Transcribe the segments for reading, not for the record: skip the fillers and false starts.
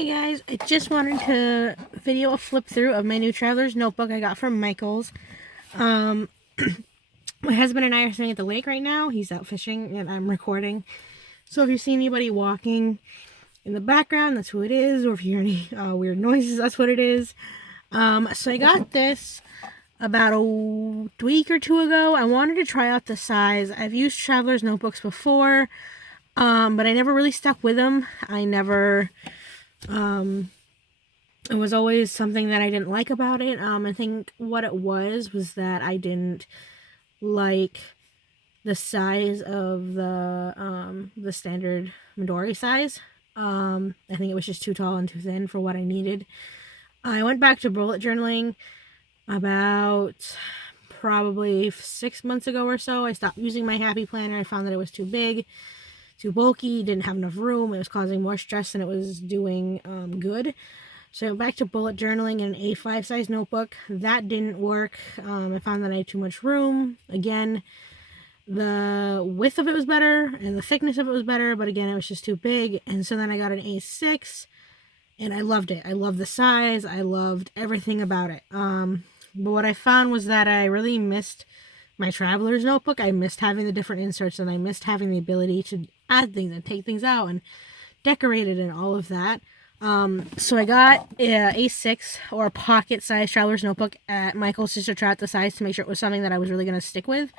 Hey guys, I just wanted to video a flip through of my new Traveler's Notebook I got from Michaels. My husband and I are sitting at the lake right now. He's out fishing and I'm recording. So if you see anybody walking in the background, that's who it is. Or if you hear any weird noises, that's what it is. So I got this about a week or two ago. I wanted to try out the size. I've used Traveler's Notebooks before, but I never really stuck with them. It was always something that I didn't like about it. I think what it was that I didn't like the size of the standard Midori size. I think it was just too tall and too thin for what I needed. I went back to bullet journaling about probably 6 months ago or so. I stopped using my Happy Planner. I found that it was too big, too bulky, didn't have enough room. It was causing more stress than it was doing good. So I went back to bullet journaling in an A5 size notebook. That didn't work. I found that I had too much room. Again, the width of it was better and the thickness of it was better, but again, it was just too big. And so then I got an A6 and I loved it. I loved the size. I loved everything about it. But what I found was that I really missed my Traveler's Notebook. I missed having the different inserts and I missed having the ability to add things and take things out and decorate it and all of that. So I got a A6 or a pocket size Traveler's Notebook at Michael's just to try out the size to make sure it was something that I was really going to stick with.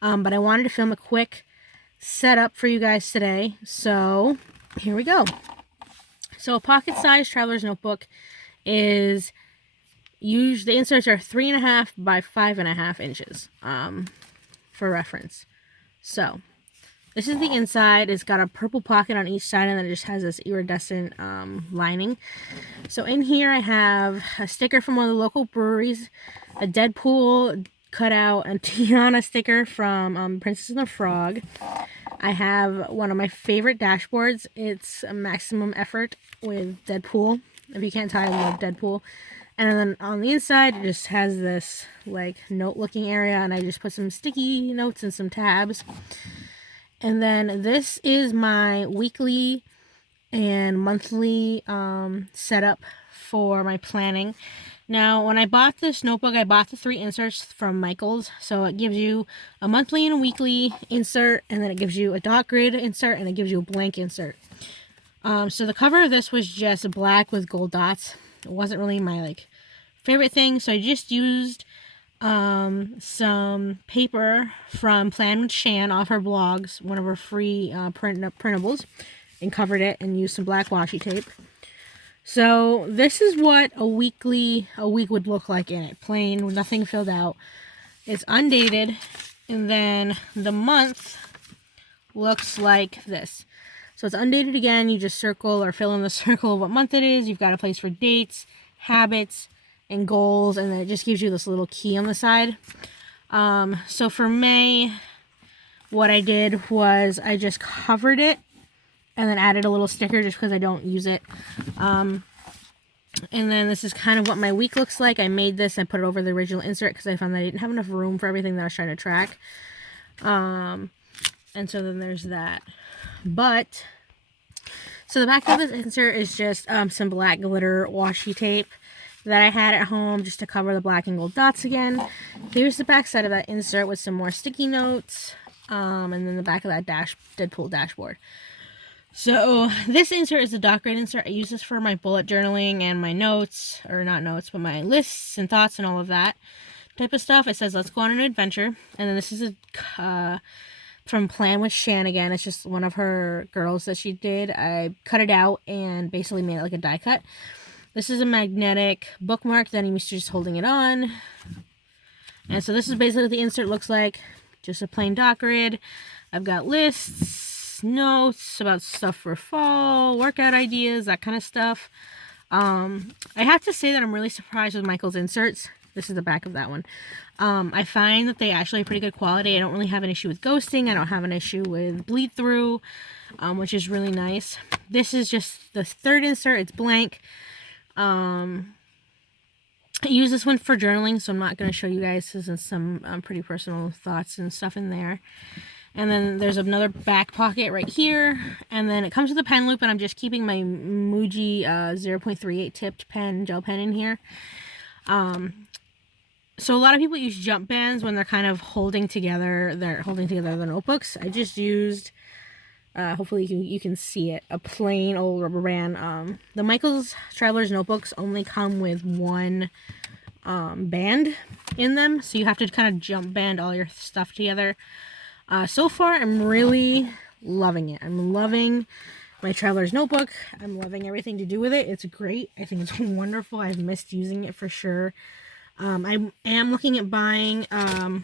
But I wanted to film a quick setup for you guys today. So here we go. So a pocket size Traveler's Notebook is the inserts are 3.5 by 5.5 inches, for reference. So this is the inside. It's got a purple pocket on each side, and then it just has this iridescent lining. So in here I have a sticker from one of the local breweries, a Deadpool cutout, a Tiana sticker from Princess and the Frog. I have one of my favorite dashboards. It's a Maximum Effort with Deadpool. If you can't tell, I love Deadpool. And then on the inside, it just has this like note-looking area, and I just put some sticky notes and some tabs. And then this is my weekly and monthly setup for my planning. Now, when I bought this notebook, I bought the 3 inserts from Michaels. So it gives you a monthly and a weekly insert, and then it gives you a dot grid insert, and it gives you a blank insert. So the cover of this was just black with gold dots. It wasn't really my favorite thing, so I just used some paper from Plan with Shan off her blogs, one of her free printables, and covered it and used some black washi tape. So this is what a week would look like in it, plain with nothing filled out. It's undated, and then the month looks like this. So it's undated again. You just circle or fill in the circle of what month it is. You've got a place for dates, habits, and goals, and then it just gives you this little key on the side. So for May, what I did was I just covered it and then added a little sticker just because I don't use it. And then this is kind of what my week looks like. I made this and put it over the original insert because I found that I didn't have enough room for everything that I was trying to track. And so then there's that. So the back of this insert is just some black glitter washi tape that I had at home just to cover the black and gold dots again. Here's the back side of that insert with some more sticky notes, and then the back of that Deadpool dashboard. So this insert is a dot grid insert. I use this for my bullet journaling and my notes, or not notes, but my lists and thoughts and all of that type of stuff. It says, let's go on an adventure. And then this is from Plan with Shan again. It's just one of her girls that she did. I cut it out and basically made it like a die cut. This is a magnetic bookmark that I'm used to just holding it on. And so this is basically what the insert looks like. Just a plain dot grid. I've got lists, notes about stuff for fall, workout ideas, that kind of stuff. I have to say that I'm really surprised with Michael's inserts. This is the back of that one. I find that they actually have pretty good quality. I don't really have an issue with ghosting. I don't have an issue with bleed through, which is really nice. This is just the 3rd insert. It's blank. I use this one for journaling, so I'm not going to show you guys. This is some pretty personal thoughts and stuff in there. And then there's another back pocket right here. And then it comes with a pen loop, and I'm just keeping my Muji 0.38 tipped pen, gel pen in here. So a lot of people use jump bands when they're kind of holding together their notebooks. I just used, hopefully you can see it, a plain old rubber band. The Michaels Traveler's notebooks only come with one band in them, so you have to kind of jump band all your stuff together. So far, I'm really loving it. I'm loving my Traveler's Notebook. I'm loving everything to do with it. It's great. I think it's wonderful. I've missed using it for sure. I am looking at buying a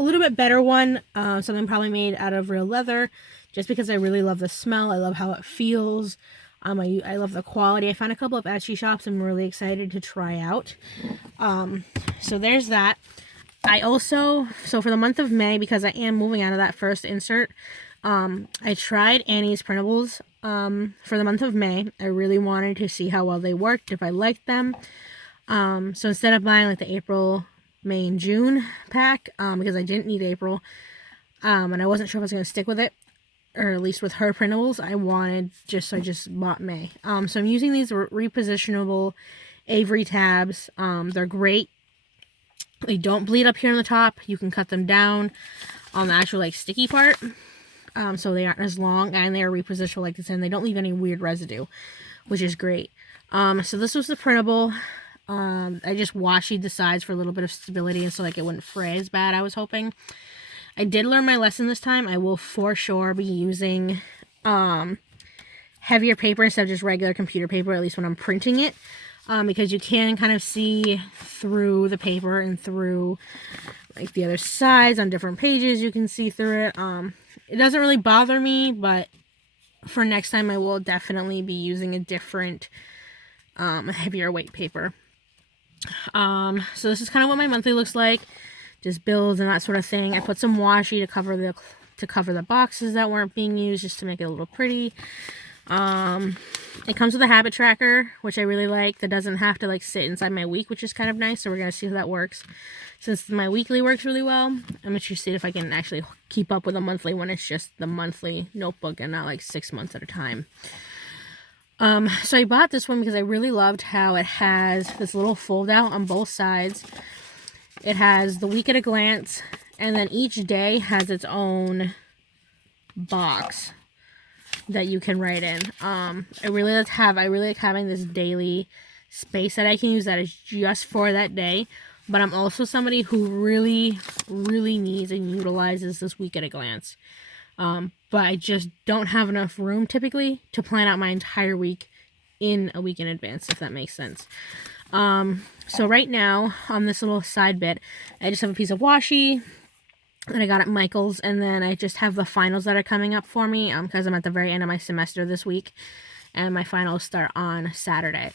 little bit better one, something probably made out of real leather, just because I really love the smell. I love how it feels. I love the quality. I found a couple of Etsy shops I'm really excited to try out. So there's that. I also, so for the month of May, because I am moving out of that first insert, I tried Annie's printables for the month of May. I really wanted to see how well they worked, if I liked them. So instead of buying like the April, May, and June pack, because I didn't need April, and I wasn't sure if I was going to stick with it, or at least with her printables, so I just bought May. So I'm using these repositionable Avery tabs. They're great. They don't bleed up here on the top. You can cut them down on the actual like sticky part, so they aren't as long, and they are repositionable like this, and they don't leave any weird residue, which is great. So this was the printable. I just washi the sides for a little bit of stability, and so like it wouldn't fray as bad, I was hoping. I did learn my lesson this time. I will for sure be using heavier paper instead of just regular computer paper, at least when I'm printing it. Because you can kind of see through the paper and through like the other sides on different pages. You can see through it. It doesn't really bother me, but for next time I will definitely be using a different heavier weight paper. So this is kind of what my monthly looks like. Just bills and that sort of thing. I put some washi to cover the boxes that weren't being used, just to make it a little pretty. It comes with a habit tracker, which I really like. That doesn't have to like sit inside my week, which is kind of nice. So we're gonna see how that works. Since my weekly works really well, I'm interested if I can actually keep up with a monthly when it's just the monthly notebook and not like 6 months at a time. So I bought this one because I really loved how it has this little fold out on both sides. It has the week at a glance, and then each day has its own box that you can write in. I really like having this daily space that I can use that is just for that day. But I'm also somebody who really, really needs and utilizes this week at a glance. But I just don't have enough room typically to plan out my entire week in a week in advance, if that makes sense. So right now on this little side bit, I just have a piece of washi that I got at Michael's, and then I just have the finals that are coming up for me, because I'm at the very end of my semester this week, and my finals start on Saturday.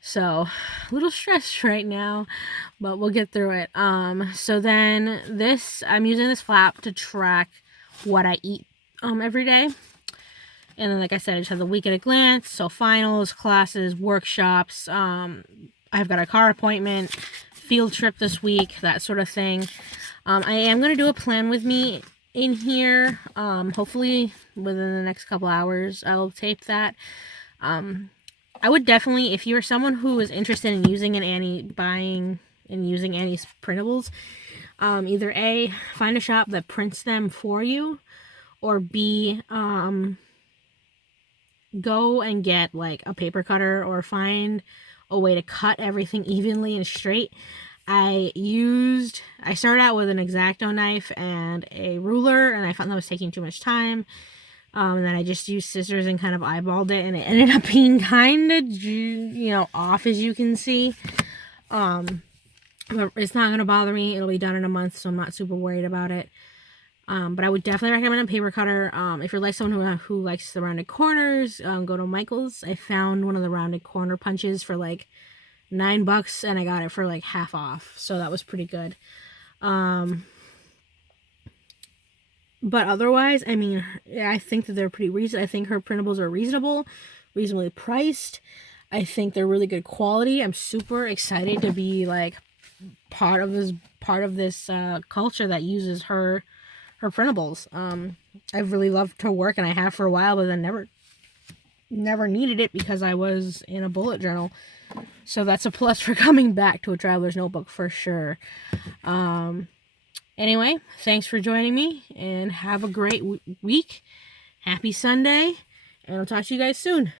So a little stressed right now, but we'll get through it. So then I'm using this flap to track what I eat every day. And then, like I said, I just have the week at a glance. So finals, classes, workshops. I've got a car appointment, field trip this week, that sort of thing. I am going to do a plan with me in here. Hopefully within the next couple hours, I'll tape that. I would definitely, if you're someone who is interested in using buying and using Annie's printables, either A, find a shop that prints them for you, or B, go and get like a paper cutter, or find a way to cut everything evenly and straight. I started out with an X-Acto knife and a ruler, and I found that was taking too much time. And then I just used scissors and kind of eyeballed it, and it ended up being kind of, off, as you can see. But it's not going to bother me. It'll be done in a month, so I'm not super worried about it. But I would definitely recommend a paper cutter. If you're like someone who likes the rounded corners, go to Michael's. I found one of the rounded corner punches for like $9, and I got it for like half off. So that was pretty good. But otherwise, I mean, I think that they're pretty reasonable. I think her printables are reasonably priced. I think they're really good quality. I'm super excited to be like part of this culture that uses her printables. I've really loved her work, and I have for a while, but then never needed it because I was in a bullet journal. So that's a plus for coming back to a traveler's notebook for sure. Anyway, thanks for joining me, and have a great week. Happy Sunday, and I'll talk to you guys soon.